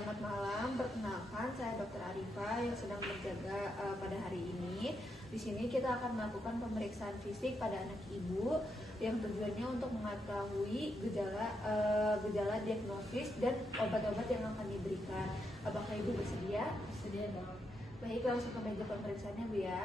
selamat malam. Perkenalkan, saya Dr. Arifa yang sedang berjaga pada hari ini. Di sini kita akan melakukan pemeriksaan fisik pada anak ibu yang tujuannya untuk mengetahui gejala diagnosis dan obat-obat yang akan diberikan. Apakah ibu bersedia? Bersedia dong. Baik, langsung ke meja pemeriksaannya, Bu ya.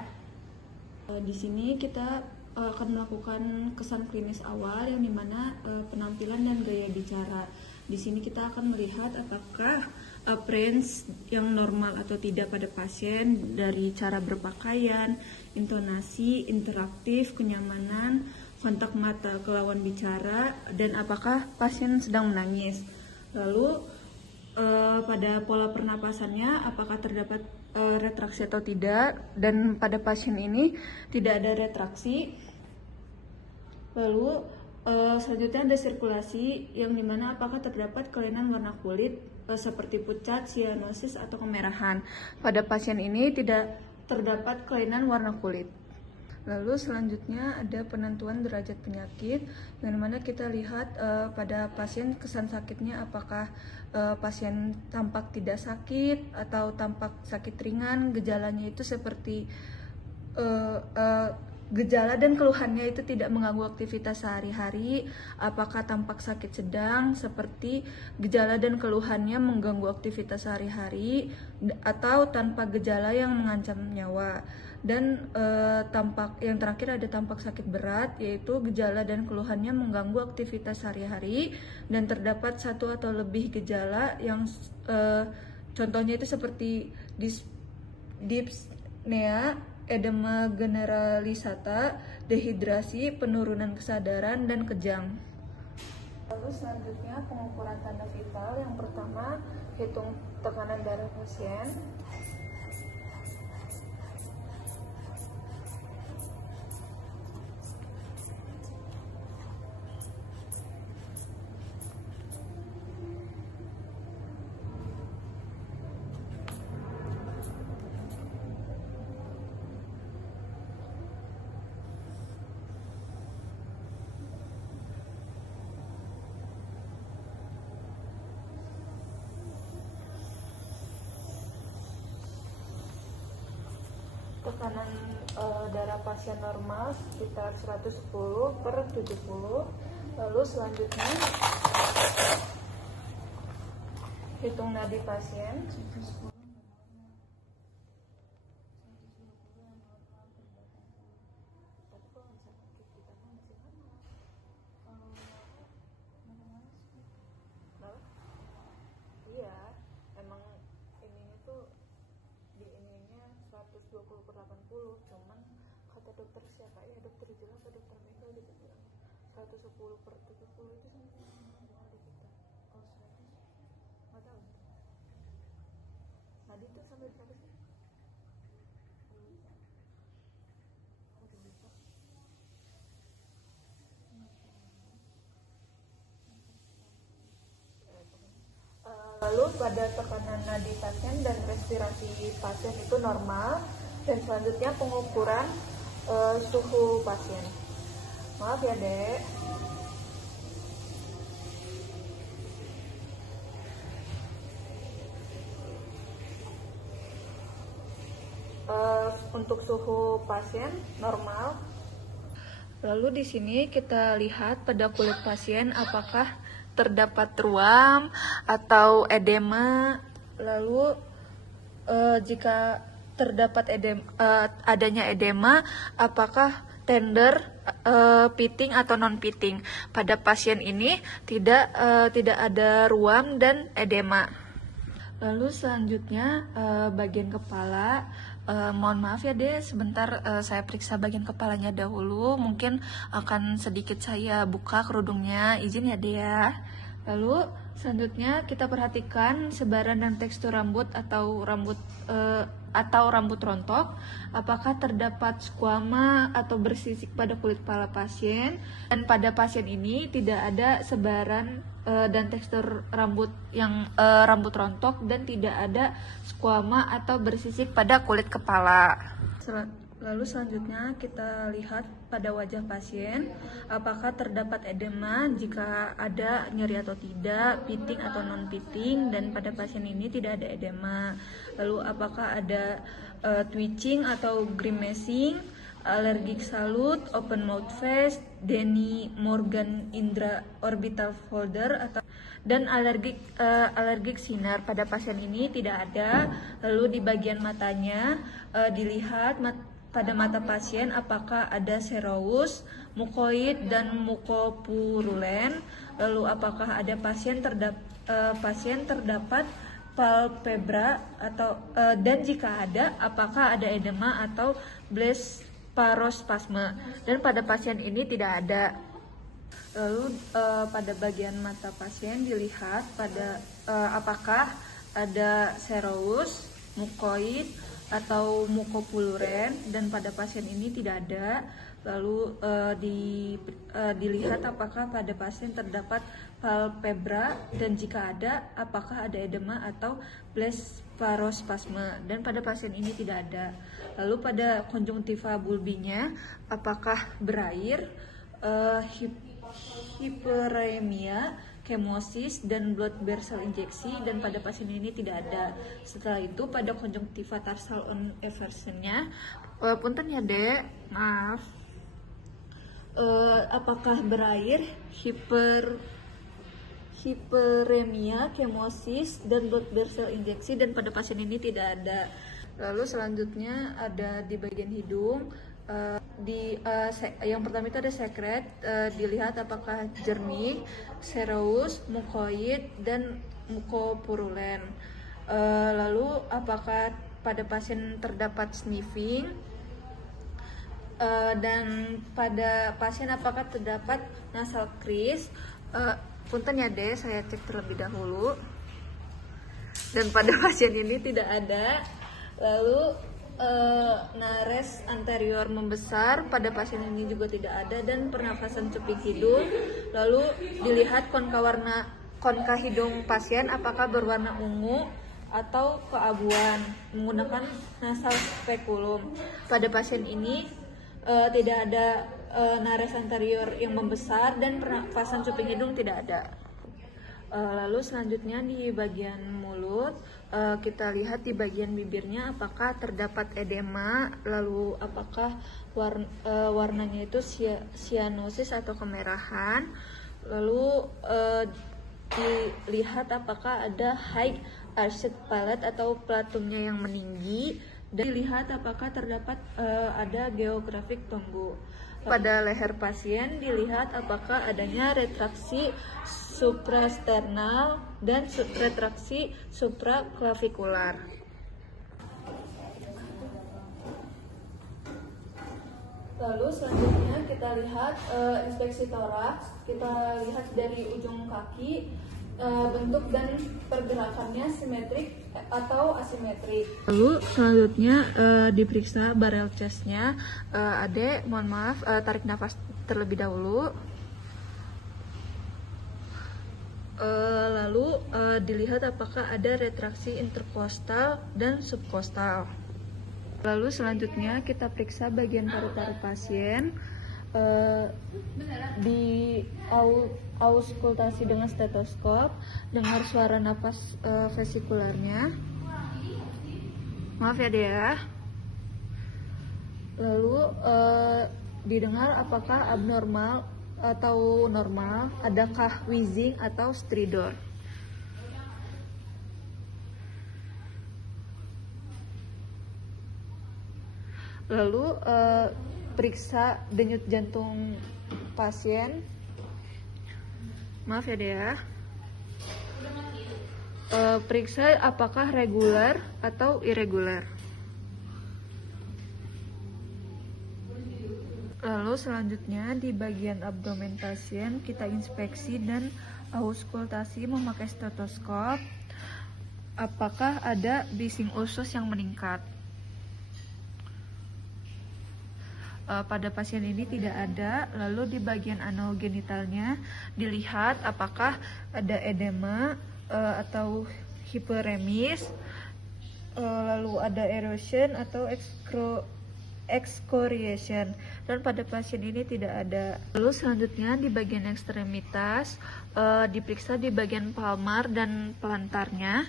Di sini kita akan melakukan kesan klinis awal yang dimana penampilan dan gaya bicara. Di sini kita akan melihat apakah appearance yang normal atau tidak pada pasien dari cara berpakaian, intonasi, interaktif, kenyamanan, kontak mata ke lawan bicara, dan apakah pasien sedang menangis. Lalu pada pola pernapasannya apakah terdapat retraksi atau tidak, dan pada pasien ini tidak ada retraksi. Lalu selanjutnya ada sirkulasi yang dimana apakah terdapat kelainan warna kulit seperti pucat, sianosis, atau kemerahan. Pada pasien ini tidak terdapat kelainan warna kulit. Lalu selanjutnya ada penentuan derajat penyakit yang dimana kita lihat pada pasien kesan sakitnya apakah pasien tampak tidak sakit atau tampak sakit ringan. Gejalanya itu seperti gejala dan keluhannya itu tidak mengganggu aktivitas sehari-hari, apakah tampak sakit sedang seperti gejala dan keluhannya mengganggu aktivitas sehari-hari, atau tanpa gejala yang mengancam nyawa. Dan tampak yang terakhir ada tampak sakit berat, yaitu gejala dan keluhannya mengganggu aktivitas sehari-hari dan terdapat satu atau lebih gejala yang contohnya itu seperti dyspnea, edema generalisata, dehidrasi, penurunan kesadaran, dan kejang. Lalu selanjutnya pengukuran tanda vital. Yang pertama, hitung tekanan darah pasien. Tekanan darah pasien normal sekitar 110/70. Lalu selanjutnya hitung nadi pasien. Iya, emang ininya tuh di ininya 120/80, cuman kata dokter siapa ya, dokter jelas atau dokter Mega gitu bilang 110/70 itu sama normal di kita. Kalau 100 nggak tahu. Nadi itu sampai berapa sih? Lalu pada tekanan nadi pasien dan respirasi pasien itu normal. Dan selanjutnya pengukuran suhu pasien. Maaf ya dek. Untuk suhu pasien normal. Lalu di sini kita lihat pada kulit pasien apakah terdapat ruam atau edema. Lalu jika terdapat adanya edema, apakah tender, pitting atau non pitting. Pada pasien ini tidak ada ruam dan edema. Lalu selanjutnya bagian kepala. Mohon maaf ya deh, sebentar saya periksa bagian kepalanya dahulu. Mungkin akan sedikit saya buka kerudungnya, izin ya deh ya. Lalu selanjutnya kita perhatikan sebaran dan tekstur rambut atau rambut rontok. Apakah terdapat squama atau bersisik pada kulit kepala pasien. Dan pada pasien ini tidak ada sebaran dan tekstur rambut yang rambut rontok, dan tidak ada squama atau bersisik pada kulit kepala. Lalu selanjutnya kita lihat pada wajah pasien apakah terdapat edema, jika ada nyeri atau tidak, pitting atau non pitting, dan pada pasien ini tidak ada edema. Lalu apakah ada twitching atau grimacing, allergic salut, open mouth face, Denny Morgan intraorbital folder dan alergik sinar. Pada pasien ini tidak ada. Lalu di bagian matanya dilihat pada mata pasien apakah ada serous, mukoid, dan mukopurulen. Lalu apakah ada pasien terdapat palpebra atau dan jika ada apakah ada edema atau blepharospasme, dan pada pasien ini tidak ada. Lalu pada bagian mata pasien dilihat pada apakah ada serous, mukoid, atau mukopuluren, dan pada pasien ini tidak ada. Lalu dilihat apakah pada pasien terdapat palpebra, dan jika ada apakah ada edema atau blepharospasme, dan pada pasien ini tidak ada. Lalu pada konjungtiva bulbinya apakah berair, hiperemia, kemosis, dan blood vessel injeksi, dan pada pasien ini tidak ada. Setelah itu pada konjungtiva tarsal on eversionnya, punten ya dek, maaf, apakah berair, hiperemia, kemosis, dan blood vessel injeksi, dan pada pasien ini tidak ada. Lalu selanjutnya ada di bagian hidung. Yang pertama itu ada sekret, dilihat apakah jernih, serous, mukoid, dan mukopurulen. Lalu apakah pada pasien terdapat sniffing, dan pada pasien apakah terdapat nasal crease. Punten ya deh, saya cek terlebih dahulu, dan pada pasien ini tidak ada. Lalu nares anterior membesar, pada pasien ini juga tidak ada, dan pernafasan cuping hidung. Lalu dilihat konka hidung pasien apakah berwarna ungu atau keabuan menggunakan nasal speculum. Pada pasien ini tidak ada nares anterior yang membesar, dan pernafasan cuping hidung tidak ada. Lalu selanjutnya di bagian mulut, kita lihat di bagian bibirnya apakah terdapat edema, lalu apakah warnanya itu cyanosis atau kemerahan. Lalu dilihat apakah ada high arched palate atau platumnya yang meninggi, dan dilihat apakah terdapat ada geographic tumbuh. Pada leher pasien dilihat apakah adanya retraksi suprasternal dan retraksi supraklavikular. Lalu selanjutnya kita lihat inspeksi toraks. Kita lihat dari ujung kaki, bentuk dan pergerakannya simetrik atau asimetrik. Lalu selanjutnya diperiksa barrel chestnya. Adek, mohon maaf, tarik nafas terlebih dahulu. Lalu dilihat apakah ada retraksi interkostal dan subkostal. Lalu selanjutnya kita periksa bagian paru-paru pasien. Di auskultasi dengan stetoskop, dengar suara napas vesikularnya. Maaf ya Dea. Lalu didengar apakah abnormal atau normal, adakah wheezing atau stridor. Lalu periksa denyut jantung pasien. Maaf ya Dea. Periksa apakah reguler atau irregular. Lalu selanjutnya di bagian abdomen pasien kita inspeksi dan auskultasi memakai stetoskop. Apakah ada bising usus yang meningkat? Pada pasien ini tidak ada. Lalu di bagian anogenitalnya dilihat apakah ada edema atau hiperemis, lalu ada erosion atau excoriation, dan pada pasien ini tidak ada. Lalu selanjutnya di bagian ekstremitas diperiksa di bagian palmar dan pelantarnya.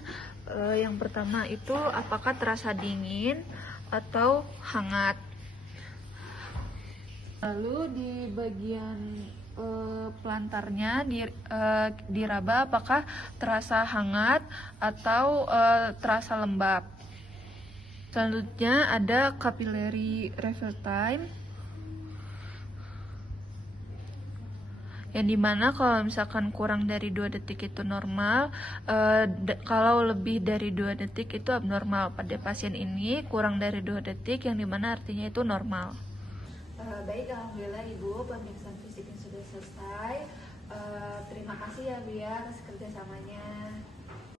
Yang pertama itu apakah terasa dingin atau hangat. Lalu di bagian pelantarnya diraba apakah terasa hangat atau terasa lembab. Selanjutnya ada capillary refill time, yang dimana kalau misalkan kurang dari 2 detik itu normal, kalau lebih dari 2 detik itu abnormal. Pada pasien ini kurang dari 2 detik, yang dimana artinya itu normal. Baik, alhamdulillah Ibu, pemeriksaan fisiknya sudah selesai. Terima kasih ya Bu ya atas kerjasamanya.